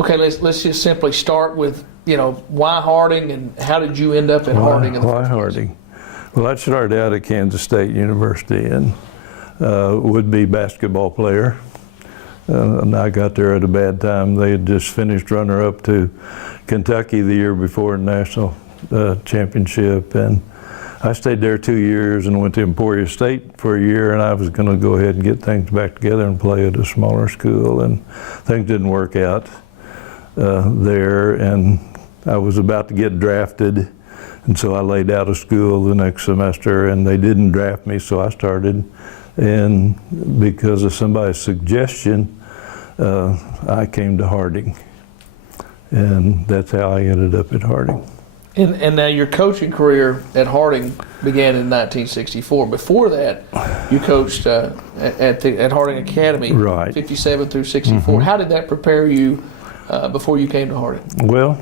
Okay, let's just simply start with, why Harding, and how did you end up at Harding in the Why first place? Harding? Well, I started out at Kansas State University and would-be basketball player. And I got there at a bad time. They had just finished runner-up to Kentucky the year before national championship, and I stayed there 2 years and went to Emporia State for a year, and I was going to go ahead and get things back together and play at a smaller school, and things didn't work out there, and I was about to get drafted, and so I laid out of school the next semester, and they didn't draft me, so I started, and because of somebody's suggestion, I came to Harding, and that's how I ended up at Harding. And now your coaching career at Harding began in 1964. Before that, you coached at Harding Academy, Right. 57 through 64. How did that prepare you before you came to Harding? Well,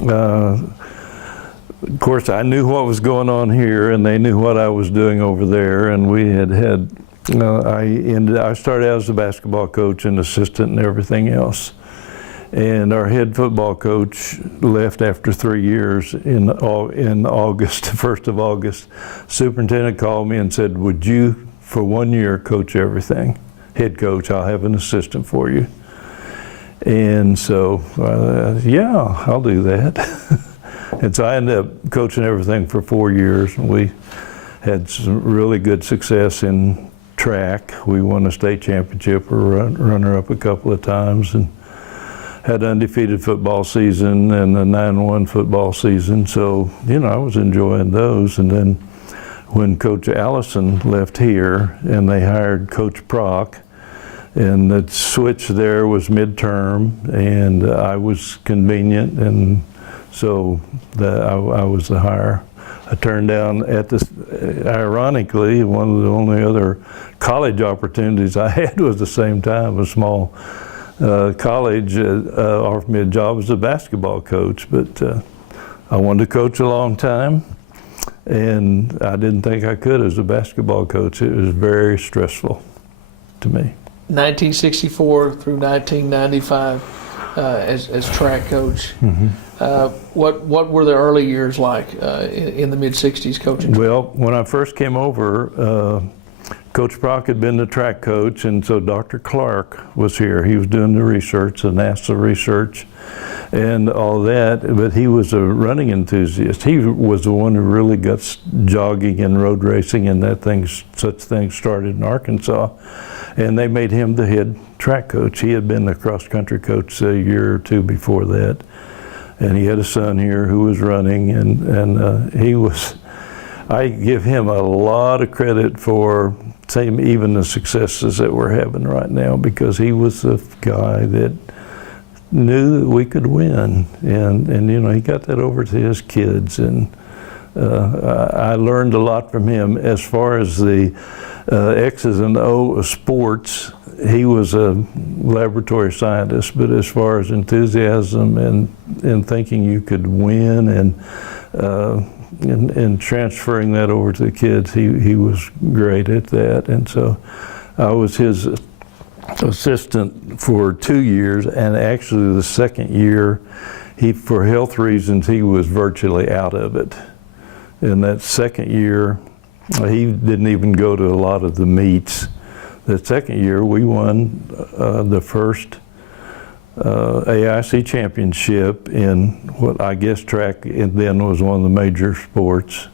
of course, I knew what was going on here, and they knew what I was doing over there, and we had I started out as a basketball coach and assistant and everything else. And our head football coach left after 3 years in August, 1st of August. Superintendent called me and said, would you, for 1 year, coach everything? Head coach, I'll have an assistant for you. And so, yeah, I'll do that. And so I ended up coaching everything for 4 years. We had some really good success in track. We won a state championship, or runner-up a couple of times, and had an undefeated football season and a 9-1 football season. So, I was enjoying those. And then when Coach Allison left here and they hired Coach Prock, and the switch there was midterm, and I was convenient, and so I was the hire. I turned down ironically, one of the only other college opportunities I had was the same time, a small college offered me a job as a basketball coach, but I wanted to coach a long time, and I didn't think I could as a basketball coach. It was very stressful to me. 1964 through 1995 as track coach. What were the early years like in the mid-60s coaching? Well, when I first came over, Coach Prock had been the track coach, and so Dr. Clark was here. He was doing the research, the NASA research, and all that, but he was a running enthusiast. He was the one who really got jogging and road racing and such things started in Arkansas, and they made him the head track coach. He had been the cross-country coach a year or two before that, and he had a son here who was running, and he was, I give him a lot of credit for even the successes that we're having right now, because he was the guy that knew that we could win, and he got that over to his kids, and I learned a lot from him as far as the X's and O's of sports. He was a laboratory scientist, but as far as enthusiasm and thinking you could win and transferring that over to the kids, he was great at that. And so I was his assistant for 2 years, and actually the second year, for health reasons, he was virtually out of it. In that second year, he didn't even go to a lot of the meets. The second year, we won the first AIC championship in what I guess track then was one of the major sports.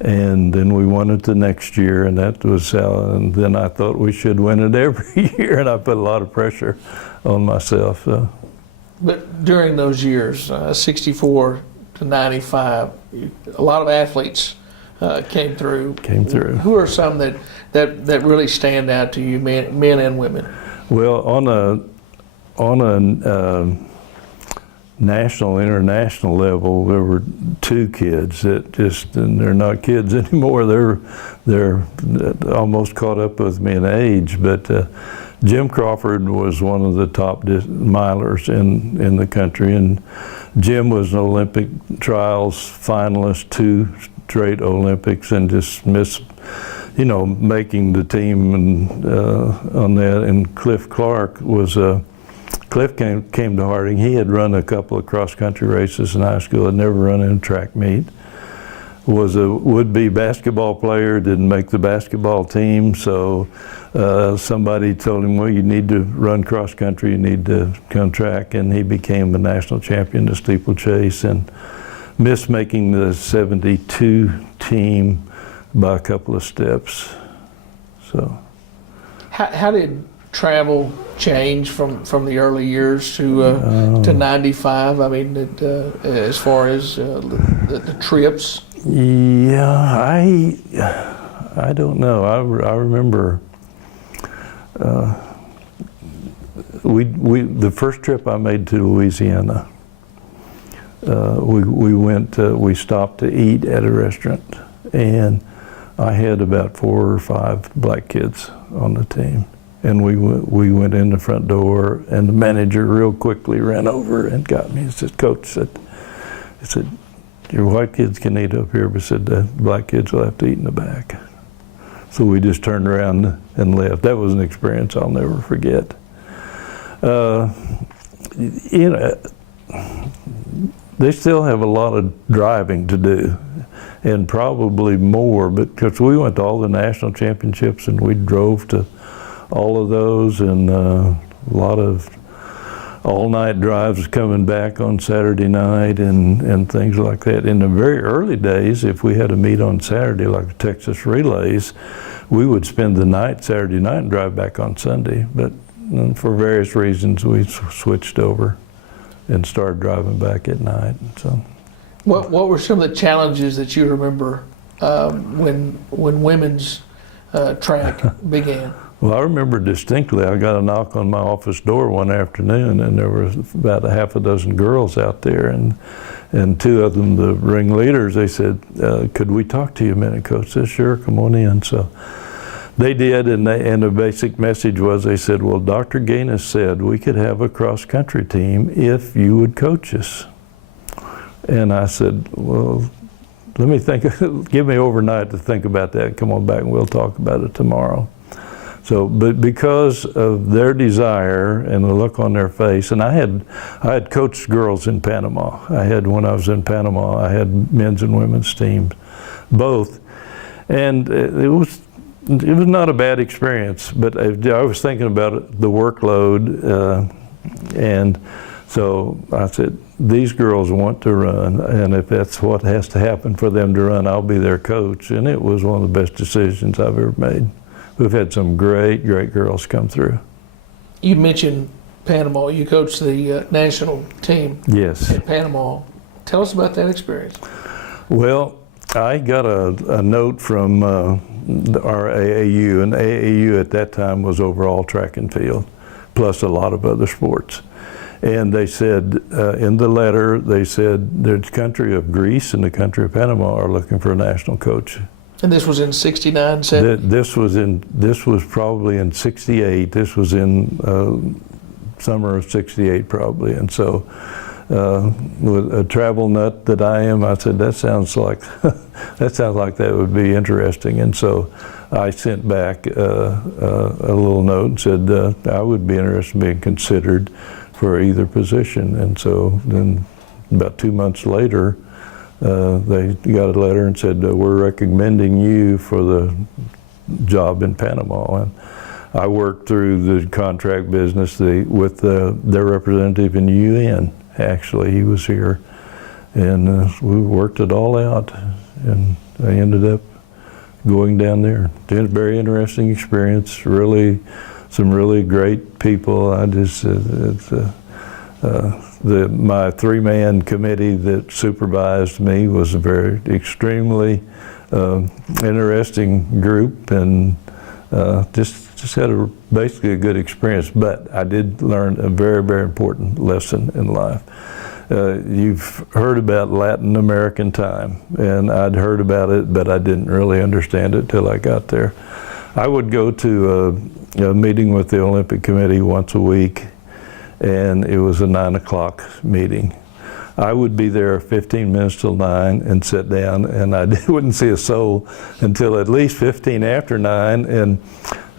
And then we won it the next year, and that was how, and then I thought we should win it every year, and I put a lot of pressure on myself. But during those years, 64 to 95, a lot of athletes came through. Who are some that really stand out to you, men and women? Well, on a national, international level, there were two kids that just, and they're not kids anymore. They're almost caught up with me in age. But Jim Crawford was one of the top milers in the country, and Jim was an Olympic trials finalist, 2 straight Olympics, and just missed, making the team and on that. And Cliff Clark was Cliff came to Harding. He had run a couple of cross-country races in high school, had never run in a track meet. Was a would-be basketball player, didn't make the basketball team, so somebody told him, well, you need to run cross-country, you need to come track, and he became a national champion of steeplechase and missed making the 72 team by a couple of steps. So, how did travel change from the early years to 95? I mean, as far as the trips. Yeah, I don't know. I remember the first trip I made to Louisiana. We stopped to eat at a restaurant, and I had about 4 or 5 black kids on the team. And we went in the front door, and the manager real quickly ran over and got me and said, Coach, he said, your white kids can eat up here, but said the black kids will have to eat in the back. So we just turned around and left. That was an experience I'll never forget. You know, they still have a lot of driving to do, and probably more, because we went to all the national championships and we drove to all of those, and a lot of all-night drives coming back on Saturday night and things like that. In the very early days, if we had a meet on Saturday, like the Texas Relays, we would spend the night Saturday night and drive back on Sunday. But for various reasons, we switched over and started driving back at night. So, what were some of the challenges that you remember when women's track began? Well, I remember distinctly, I got a knock on my office door one afternoon, and there was about a half a dozen girls out there, and 2 of them, the ringleaders, they said, could we talk to you a minute, Coach? I said, sure, come on in. So they did, and the basic message was, they said, well, Dr. Gaines said we could have a cross-country team if you would coach us. And I said, well, let me think, give me overnight to think about that. Come on back and we'll talk about it tomorrow. So, but because of their desire and the look on their face, and I had coached girls in Panama. When I was in Panama, I had men's and women's teams, both, and it was not a bad experience. But I was thinking about the workload, and so I said, these girls want to run, and if that's what has to happen for them to run, I'll be their coach. And it was one of the best decisions I've ever made. We've had some great girls come through. You mentioned Panama. You coached the national team. Yes. In Panama. Tell us about that experience. Well, I got a note from our AAU, and AAU at that time was overall track and field, plus a lot of other sports. And they said, in the letter, they said, the country of Greece and the country of Panama are looking for a national coach. And this was in 69, 70? This was probably in 68. This was in summer of 68 probably. And so with a travel nut that I am, I said, that sounds like that would be interesting. And so I sent back a little note and said I would be interested in being considered for either position. And so then about 2 months later, they got a letter and said, we're recommending you for the job in Panama. And I worked through the contract business with their representative in the UN. Actually, he was here, and we worked it all out, and I ended up going down there. It was a very interesting experience, some really great people. I just, my 3-man committee that supervised me was a extremely interesting group, and just had basically a good experience. But I did learn a very important lesson in life. You've heard about Latin American time, and I'd heard about it, but I didn't really understand it till I got there. I would go to a meeting with the Olympic Committee once a week, and it was a 9 o'clock meeting. I would be there 15 minutes till 9 and sit down, and I wouldn't see a soul until at least 15 after 9. And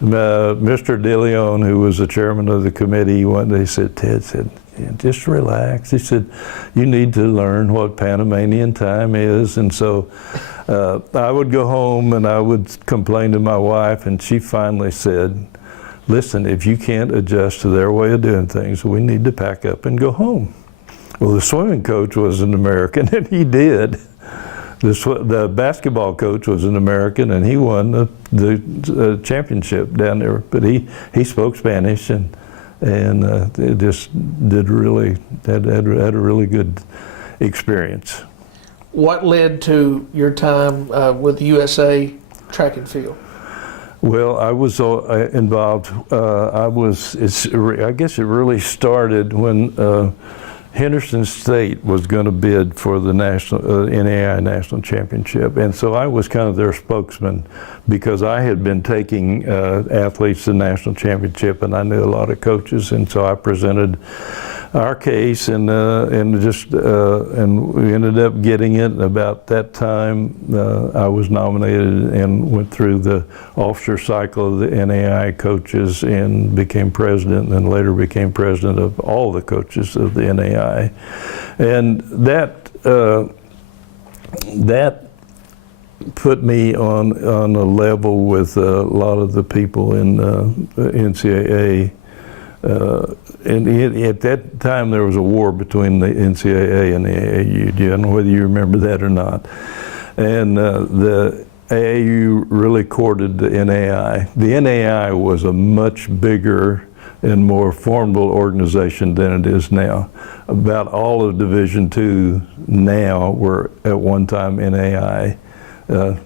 Mr. DeLeon, who was the chairman of the committee, one day said, Ted said, just relax. He said, you need to learn what Panamanian time is. And so I would go home and I would complain to my wife, and she finally said, listen, if you can't adjust to their way of doing things, we need to pack up and go home. Well, the swimming coach was an American, and he did. The basketball coach was an American, and he won the championship down there. But he spoke Spanish, and it just did really had a really good experience. What led to your time with USA Track and Field? Well, I was involved. I guess it really started when Henderson State was going to bid for the national NAI national championship, and so I was kind of their spokesman because I had been taking athletes to the national championship, and I knew a lot of coaches, and so I presented our case, and we ended up getting it. And about that time, I was nominated and went through the officer cycle of the NAI coaches and became president, and then later became president of all the coaches of the NAI. And that put me on a level with a lot of the people in NCAA. And at that time, there was a war between the NCAA and the AAU. I don't know whether you remember that or not. And the AAU really courted the NAI. The NAI was a much bigger and more formidable organization than it is now. About all of Division II now were at one time NAI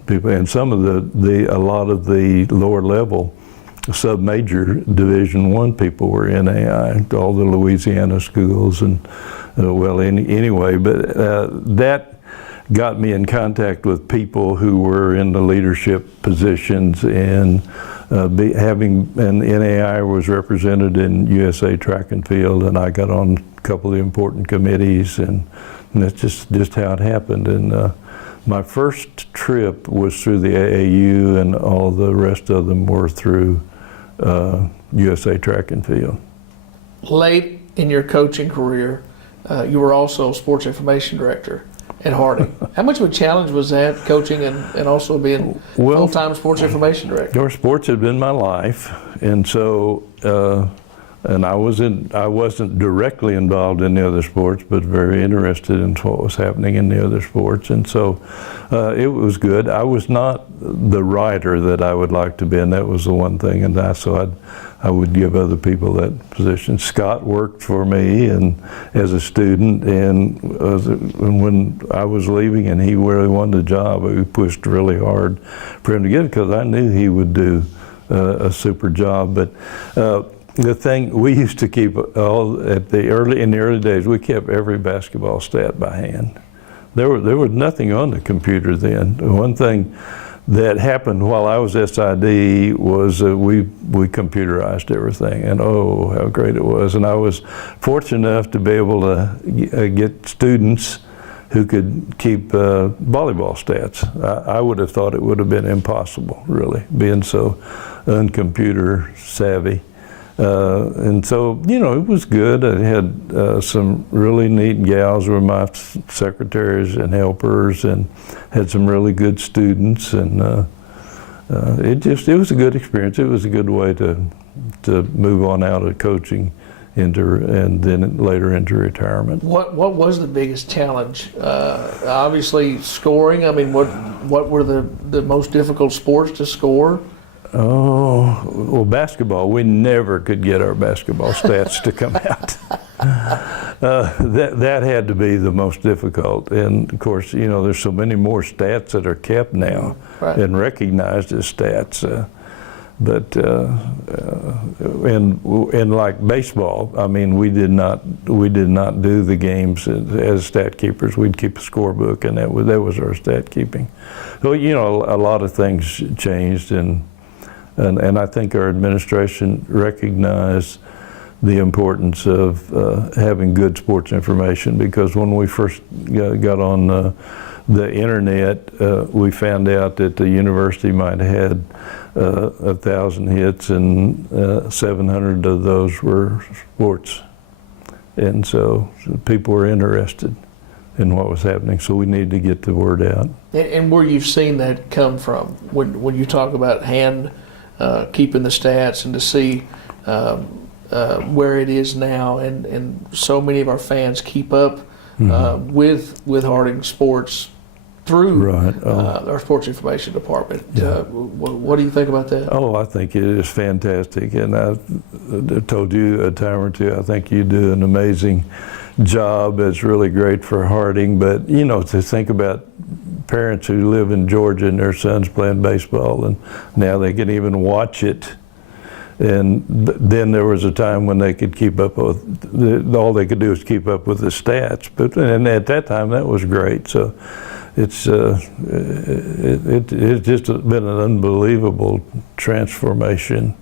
people, and some of a lot of the lower level sub-major Division I people were NAI, all the Louisiana schools, and anyway, but that got me in contact with people who were in the leadership positions, and NAI was represented in USA Track and Field, and I got on a couple of the important committees, and that's just how it happened. And my first trip was through the AAU, and all the rest of them were through USA Track and Field. Late in your coaching career, you were also sports information director at Harding. How much of a challenge was that, coaching and also being full-time sports information director? Sports had been my life, and so and I wasn't directly involved in the other sports, but very interested in what was happening in the other sports, and so it was good. I was not the writer that I would like to be, and that was the one thing, and I would give other people that position. Scott worked for me and as a student, and when I was leaving and he really wanted a job, we pushed really hard for him to get it because I knew he would do a super job. But the thing we used to keep in the early days, we kept every basketball stat by hand. There was nothing on the computer then. One thing that happened while I was SID was we computerized everything, and oh, how great it was. And I was fortunate enough to be able to get students who could keep volleyball stats. I would have thought it would have been impossible, really, being so uncomputer savvy. And so, it was good. I had some really neat gals who were my secretaries and helpers, and had some really good students, and it was a good experience. It was a good way to move on out of coaching and then later into retirement. What was the biggest challenge? Obviously scoring. I mean, what were the most difficult sports to score? Oh, well, basketball, we never could get our basketball stats to come out. That had to be the most difficult. And of course, there's so many more stats that are kept now and recognized as stats. And like baseball, I mean, we did not do the games as stat keepers. We'd keep a scorebook, and that was our stat keeping. So a lot of things changed, and I think our administration recognized the importance of having good sports information, because when we first got on the internet, we found out that the university might have had 1,000 hits and 700 of those were sports. And so people were interested in what was happening, so we needed to get the word out. And where you've seen that come from, when you talk about keeping the stats, and to see where it is now, and so many of our fans keep up with Harding Sports through our sports information department. What do you think about that? Oh, I think it is fantastic, and I've told you a time or two, I think you do an amazing job. It's really great for Harding, but you know, to think about parents who live in Georgia and their sons playing baseball, and now they can even watch it. And then there was a time when they could keep up with, all they could do is keep up with the stats. And at that time, that was great. So it's just been an unbelievable transformation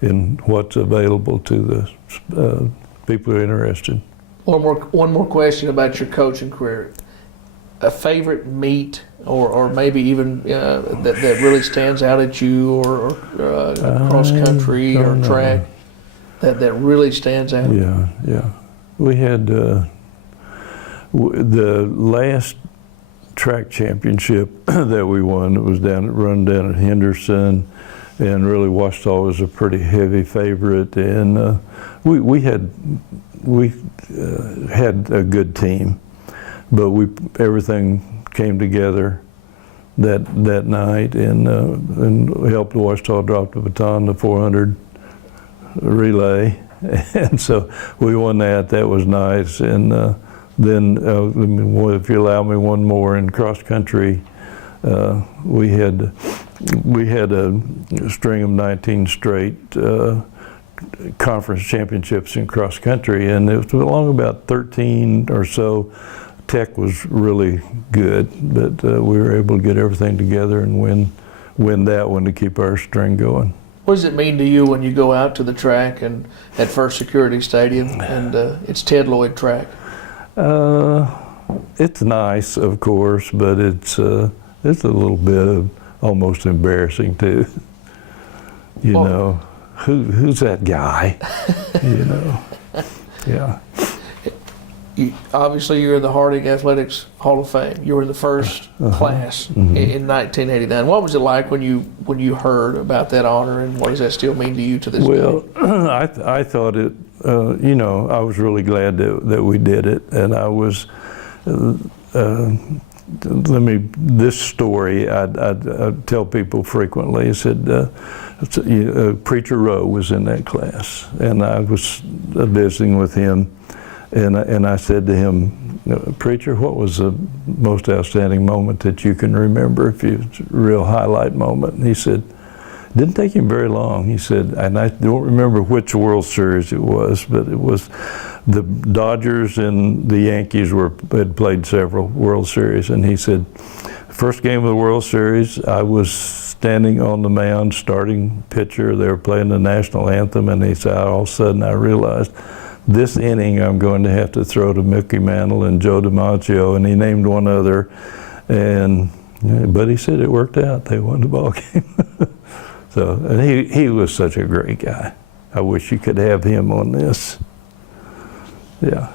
in what's available to the people who are interested. One more question about your coaching career. A favorite meet, or maybe even that really stands out at you, or cross country or track that really stands out? Yeah. We had the last track championship that we won. It was run down at Henderson, and really Ouachita was a pretty heavy favorite, and we had a good team. But everything came together that night, and helped Ouachita drop the baton, the 400 relay, and so we won that. That was nice. And then, if you allow me one more, in cross country, we had a string of 19 straight conference championships in cross country, and it was along about 13 or so. Tech was really good, but we were able to get everything together and win that one to keep our string going. What does it mean to you when you go out to the track and at First Security Stadium, and it's Ted Lloyd track? It's nice, of course, but it's a little bit of almost embarrassing too. You know, who's that guy? You know, yeah. Obviously, you're in the Harding Athletics Hall of Fame. You were in the first class in 1989. What was it like when you heard about that honor, and what does that still mean to you to this day? Well, I thought it. You know, I was really glad that we did it, and I was. This story I'd tell people frequently. I said, Preacher Rowe was in that class, and I was visiting with him. And I said to him, Preacher, what was the most outstanding moment that you can remember, if you real highlight moment? And he said, it didn't take him very long. He said, and I don't remember which World Series it was, but it was the Dodgers and the Yankees had played several World Series. And he said, first game of the World Series, I was standing on the mound, starting pitcher. They were playing the national anthem, and he said, all of a sudden I realized, this inning I'm going to have to throw to Mickey Mantle and Joe DiMaggio, and he named one other, but he said it worked out. They won the ball game. So, and he was such a great guy. I wish you could have him on this. Yeah.